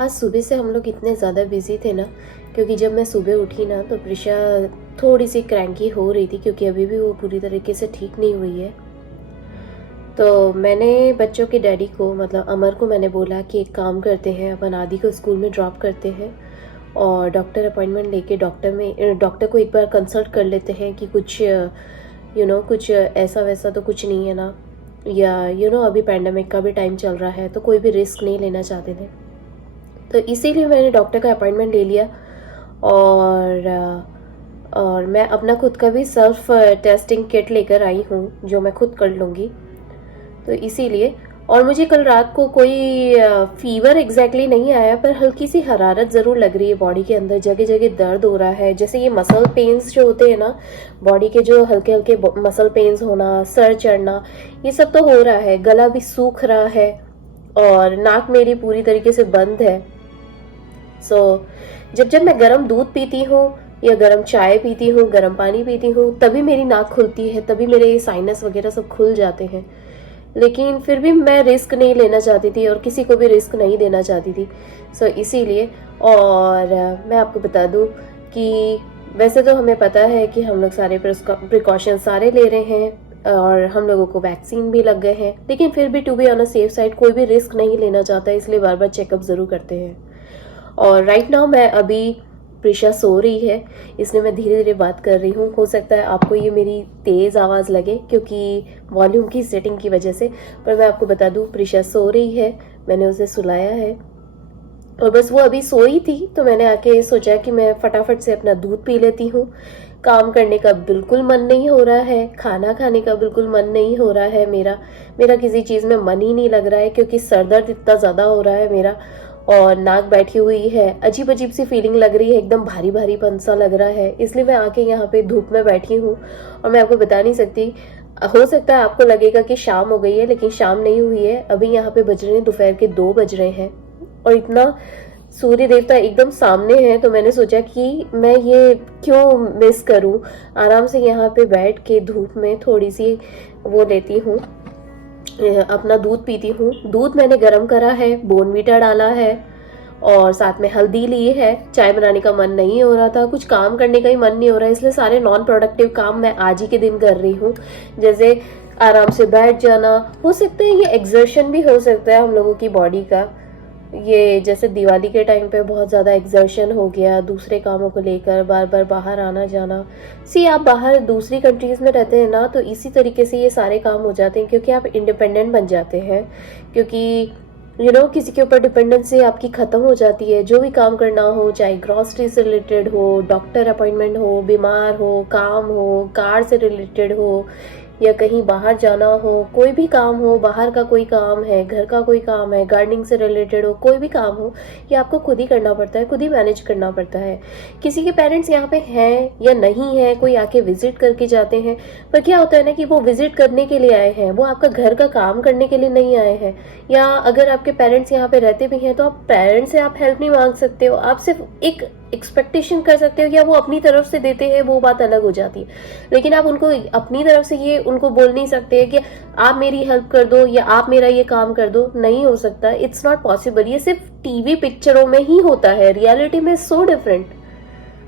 आज सुबह से हम लोग इतने ज़्यादा बिजी थे ना, क्योंकि जब मैं सुबह उठी ना तो प्रिशा थोड़ी सी क्रैंकी हो रही थी, क्योंकि अभी भी वो पूरी तरीके से ठीक नहीं हुई है। तो मैंने बच्चों के डैडी को, मतलब अमर को, मैंने बोला कि एक काम करते हैं, अपन आदि को स्कूल में ड्रॉप करते हैं और डॉक्टर अपॉइंटमेंट लेके डॉक्टर को एक बार कंसल्ट कर लेते हैं कि कुछ कुछ ऐसा वैसा तो कुछ नहीं है ना, या अभी पैंडेमिक का भी टाइम चल रहा है तो कोई भी रिस्क नहीं लेना चाहते थे। तो इसीलिए मैंने डॉक्टर का अपॉइंटमेंट ले लिया और मैं अपना खुद का भी सेल्फ टेस्टिंग किट लेकर आई हूँ, जो मैं खुद कर लूँगी। तो इसीलिए, और मुझे कल रात को कोई फीवर एग्जैक्टली नहीं आया, पर हल्की सी हरारत ज़रूर लग रही है बॉडी के अंदर, जगह जगह दर्द हो रहा है। जैसे ये मसल पेन्स जो होते हैं ना, बॉडी के जो हल्के हल्के मसल पेन्स होना, सर चढ़ना, ये सब तो हो रहा है। गला भी सूख रहा है और नाक मेरी पूरी तरीके से बंद है। जब जब मैं गर्म दूध पीती हूँ या गर्म चाय पीती हूँ, गर्म पानी पीती हूँ, तभी मेरी नाक खुलती है, तभी मेरे साइनस वगैरह सब खुल जाते हैं। लेकिन फिर भी मैं रिस्क नहीं लेना चाहती थी और किसी को भी रिस्क नहीं देना चाहती थी। इसीलिए, और मैं आपको बता दूं कि वैसे तो हमें पता है कि हम लोग सारे प्रिकॉशन सारे ले रहे हैं और हम लोगों को वैक्सीन भी लग गए हैं, लेकिन फिर भी to be on a safe side कोई भी रिस्क नहीं लेना चाहता, इसलिए बार बार चेकअप ज़रूर करते हैं। और राइट नाउ मैं अभी, प्रिशा सो रही है, इसलिए मैं धीरे धीरे बात कर रही हूँ। हो सकता है आपको ये मेरी तेज़ आवाज़ लगे क्योंकि वॉल्यूम की सेटिंग की वजह से, पर मैं आपको बता दूँ प्रिशा सो रही है, मैंने उसे सुलाया है और बस वो अभी सोई थी तो मैंने आके सोचा कि मैं फटाफट से अपना दूध पी लेती हूँ। काम करने का बिल्कुल मन नहीं हो रहा है, खाना खाने का बिल्कुल मन नहीं हो रहा है, मेरा किसी चीज़ में मन ही नहीं लग रहा है, क्योंकि सर दर्द इतना ज़्यादा हो रहा है मेरा, और नाक बैठी हुई है, अजीब अजीब सी फीलिंग लग रही है, एकदम भारी भारी पन सा लग रहा है। इसलिए मैं आके यहाँ पे धूप में बैठी हूँ और मैं आपको बता नहीं सकती। हो सकता है आपको लगेगा कि शाम हो गई है, लेकिन शाम नहीं हुई है। अभी यहाँ पे बज रहे हैं दोपहर के 2 बज रहे हैं और इतना सूर्य देवता एकदम सामने है, तो मैंने सोचा कि मैं ये क्यों मिस करूं, आराम से यहाँ पे बैठ के धूप में थोड़ी सी वो लेती हूँ, अपना दूध पीती हूँ। दूध मैंने गरम करा है, बोर्नवीटा डाला है और साथ में हल्दी ली है। चाय बनाने का मन नहीं हो रहा था, कुछ काम करने का ही मन नहीं हो रहा है, इसलिए सारे नॉन प्रोडक्टिव काम मैं आज ही के दिन कर रही हूँ। जैसे आराम से बैठ जाना, हो सकता है ये एक्सर्शन भी हो सकता है हम लोगों की बॉडी का। ये जैसे दिवाली के टाइम पे बहुत ज़्यादा एक्सर्शन हो गया दूसरे कामों को लेकर, बार बार बाहर आना जाना। आप बाहर दूसरी कंट्रीज़ में रहते हैं ना, तो इसी तरीके से ये सारे काम हो जाते हैं, क्योंकि आप इंडिपेंडेंट बन जाते हैं, क्योंकि किसी के ऊपर डिपेंडेंसी आपकी ख़त्म हो जाती है। जो भी काम करना हो, चाहे ग्रॉसरी से रिलेटेड हो, डॉक्टर अपॉइंटमेंट हो, बीमार हो, काम हो, कार से रिलेटेड हो, या कहीं बाहर जाना हो, कोई भी काम हो, बाहर का कोई काम है, घर का कोई काम है, गार्डनिंग से रिलेटेड हो, कोई भी काम हो, ये आपको खुद ही करना पड़ता है, खुद ही मैनेज करना पड़ता है। किसी के पेरेंट्स यहाँ पे हैं या नहीं है, कोई आके विजिट करके जाते हैं, पर क्या होता है ना कि वो विजिट करने के लिए आए हैं, वो आपका घर का काम करने के लिए नहीं आए हैं। या अगर आपके पेरेंट्स यहाँ पे रहते भी हैं तो आप पेरेंट्स से आप हेल्प नहीं मांग सकते हो, आप सिर्फ एक एक्सपेक्टेशन कर सकते हो, या वो अपनी तरफ से देते हैं, वो बात अलग हो जाती है। लेकिन आप उनको अपनी तरफ से ये उनको बोल नहीं सकते कि आप मेरी हेल्प कर दो या आप मेरा ये काम कर दो, नहीं हो सकता, इट्स नॉट पॉसिबल। ये सिर्फ टीवी पिक्चरों में ही होता है, रियलिटी में सो डिफरेंट।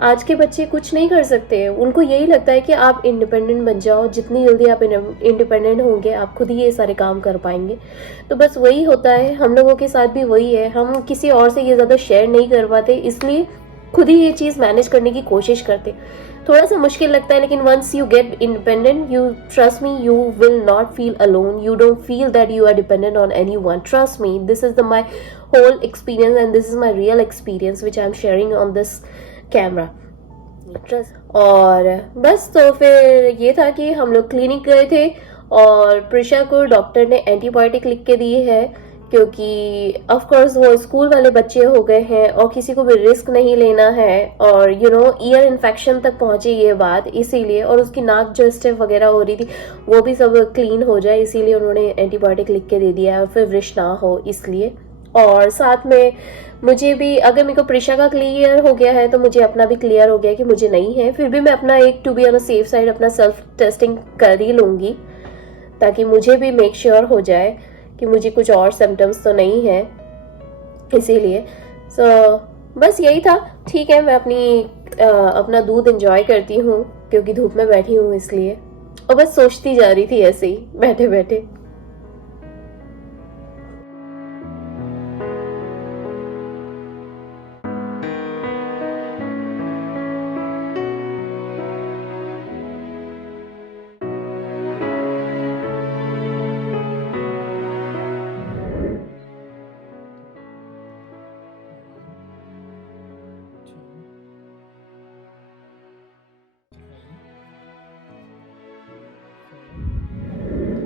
आज के बच्चे कुछ नहीं कर सकते हैं, उनको यही लगता है कि आप इंडिपेंडेंट बन जाओ, जितनी जल्दी आप इंडिपेंडेंट होंगे आप खुद ही ये सारे काम कर पाएंगे। तो बस वही होता है, हम लोगों के साथ भी वही है, हम किसी और से ये ज़्यादा शेयर नहीं कर पाते, इसलिए खुद ही ये चीज़ मैनेज करने की कोशिश करते। थोड़ा सा मुश्किल लगता है, लेकिन once you get independent, you trust me, you will not feel alone, you don't feel that you are dependent on anyone. Trust me, this is my whole experience and this is my real experience which I am sharing on this camera. और बस, तो फिर ये था कि हम लोग clinic गए थे और प्रिशा को डॉक्टर ने एंटीबायोटिक लिख के दी है, क्योंकि ऑफ कोर्स वो स्कूल वाले बच्चे हो गए हैं और किसी को भी रिस्क नहीं लेना है, और ईयर इन्फेक्शन तक पहुंची ये बात, इसीलिए। और उसकी नाक जो स्टिफ वगैरह हो रही थी वो भी सब क्लीन हो जाए, इसीलिए उन्होंने एंटीबायोटिक लिख के दे दिया है, और फिर विश ना हो इसलिए। और साथ में मुझे भी, अगर मेरे को प्रिशा का क्लियर हो गया है तो मुझे अपना भी क्लियर हो गया कि मुझे नहीं है, फिर भी मैं अपना एक, to be on a safe side, अपना सेल्फ टेस्टिंग कर ही लूँगी, ताकि मुझे भी मेक श्योर हो जाए कि मुझे कुछ और सिम्टम्स तो नहीं है, इसीलिए। सो बस यही था। ठीक है, मैं अपना दूध एंजॉय करती हूँ क्योंकि धूप में बैठी हूँ इसलिए, और बस सोचती जा रही थी ऐसे ही बैठे बैठे।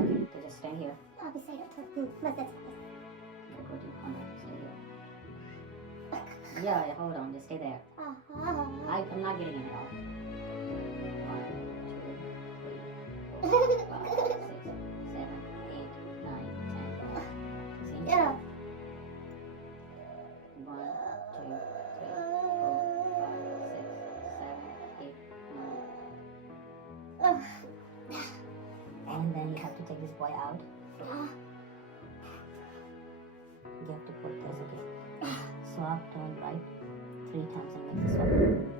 Okay, so just stand here. I'll be safe. But that's Go to stay here. Yeah, hold on, just stay there. I'm not getting in at all. 1, 2, 3, 4, 5, 6, 7, 8, 9, 10. See? Yeah. 1, 2, 3, 4, 5, 6, 7, 8, 9. And then you have to take this boy out. You have to put this, okay? Swap, turn right 3 times and make the swap.